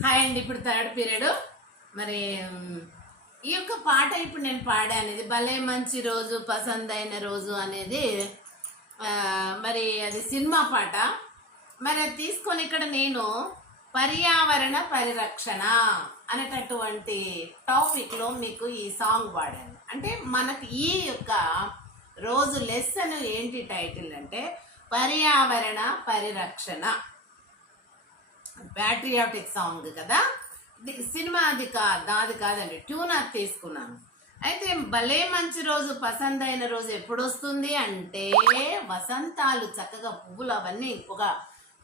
Hi అండి. ఇప్పుడు third period. మరి ఈ యొక్క పాట ఇప్పుడు నేను పాడాను. ఇది భలే మంచి రోజు పసందైన రోజు అనేది మరి అది సినిమా పాట. మరి అది తీసుకొని ఇక్కడ నేను పర్యావరణ పరిరక్షణ అనేటటువంటి టాపిక్లో మీకు ఈ సాంగ్ పాడాను. అంటే మనకి ఈ యొక్క రోజు లెసన్ ఏంటి టైటిల్ అంటే పర్యావరణ పరిరక్షణ. ప్యాట్రియాటిక్ సాంగ్ కదా, సినిమా అది కాదండి, ట్యూన్ అది తీసుకున్నాను. అయితే భలే మంచి రోజు పసందైన రోజు ఎప్పుడు వస్తుంది అంటే వసంతాలు చక్కగా పువ్వులు అవన్నీ ఒక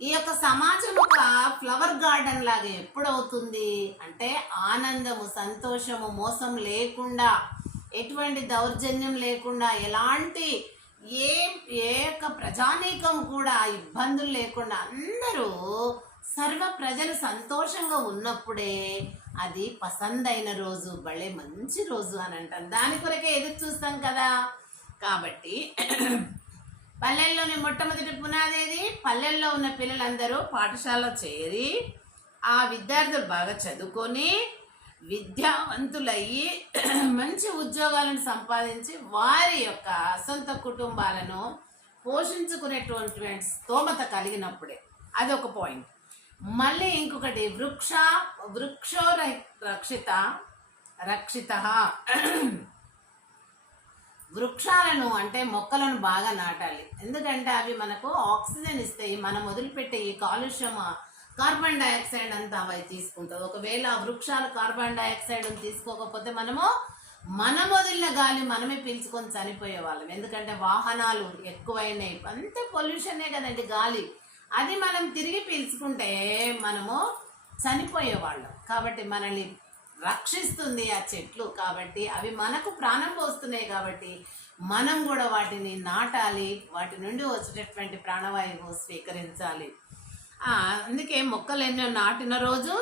ఈ యొక్క సమాజం ఒక ఫ్లవర్ గార్డెన్ లాగా ఎప్పుడవుతుంది అంటే ఆనందము సంతోషము మోసం లేకుండా ఎటువంటి దౌర్జన్యం లేకుండా ఎలాంటి ఏ యొక్క ప్రజానీకం కూడా ఇబ్బందులు లేకుండా అందరూ సర్వ ప్రజలు సంతోషంగా ఉన్నప్పుడే అది పసందైన రోజు, భలే మంచి రోజు అని అంటాం. దాని కొరకే ఎదురు చూస్తాం కదా. కాబట్టి పల్లెల్లోని మొట్టమొదటి పునాదేది, పల్లెల్లో ఉన్న పిల్లలందరూ పాఠశాలలో చేరి ఆ విద్యార్థులు బాగా చదువుకొని విద్యావంతులయ్యి మంచి ఉద్యోగాలను సంపాదించి వారి యొక్క సొంత కుటుంబాలను పోషించుకునేటువంటి స్తోమత కలిగినప్పుడే అది ఒక పాయింట్. మళ్ళీ ఇంకొకటి వృక్షో రక్షిత వృక్షాలను అంటే మొక్కలను బాగా నాటాలి. ఎందుకంటే అవి మనకు ఆక్సిజన్ ఇస్తాయి. మనం వదిలిపెట్టే ఈ కాలుష్యం కార్బన్ డైఆక్సైడ్ అంతా అవి తీసుకుంటుంది. ఒకవేళ వృక్షాలు కార్బన్ డైఆక్సైడ్ తీసుకోకపోతే మనం వదిలిన గాలి మనమే పీల్చుకొని చనిపోయే వాళ్ళం. ఎందుకంటే వాహనాలు ఎక్కువైనాయి, అంతే పొల్యూషనే కదండి గాలి. అది మనం తిరిగి పీల్చుకుంటే మనము చనిపోయేవాళ్ళం. కాబట్టి మనల్ని రక్షిస్తుంది ఆ చెట్లు. కాబట్టి అవి మనకు ప్రాణం పోస్తున్నాయి. కాబట్టి మనం కూడా వాటిని నాటాలి, వాటి నుండి వచ్చేటటువంటి ప్రాణవాయువు స్వీకరించాలి. అందుకే మొక్కలు ఎన్నో నాటిన రోజు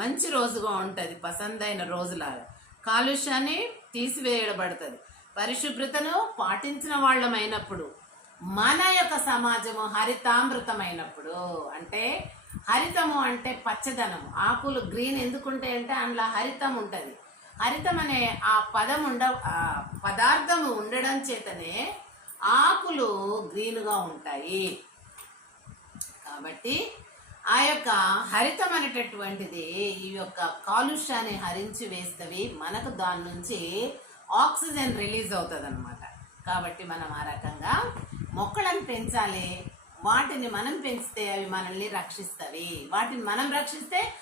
మంచి రోజుగా ఉంటుంది, పసందైన రోజులాగా. కాలుష్యాన్ని తీసివేయబడుతుంది. పరిశుభ్రతను పాటించిన వాళ్ళమైనప్పుడు మన యొక్క సమాజము హరితామృతమైనప్పుడు, అంటే హరితము అంటే పచ్చదనము, ఆకులు గ్రీన్ ఎందుకుంటాయి అంటే అందులో హరితం ఉంటుంది. హరితం అనే ఆ పదార్థము ఉండడం చేతనే ఆకులు గ్రీన్గా ఉంటాయి. కాబట్టి ఆ యొక్క హరితం అనేటటువంటిది ఈ యొక్క కాలుష్యాన్ని హరించి వేస్తవి, మనకు దాని నుంచి ఆక్సిజన్ రిలీజ్ అవుతుంది అనమాట. కాబట్టి మనం ఆ రకంగా మొక్కలను పెంచాలి. వాటిని మనం పెంచితే అవి మనల్ని రక్షిస్తవి. వాటిని మనం రక్షిస్తే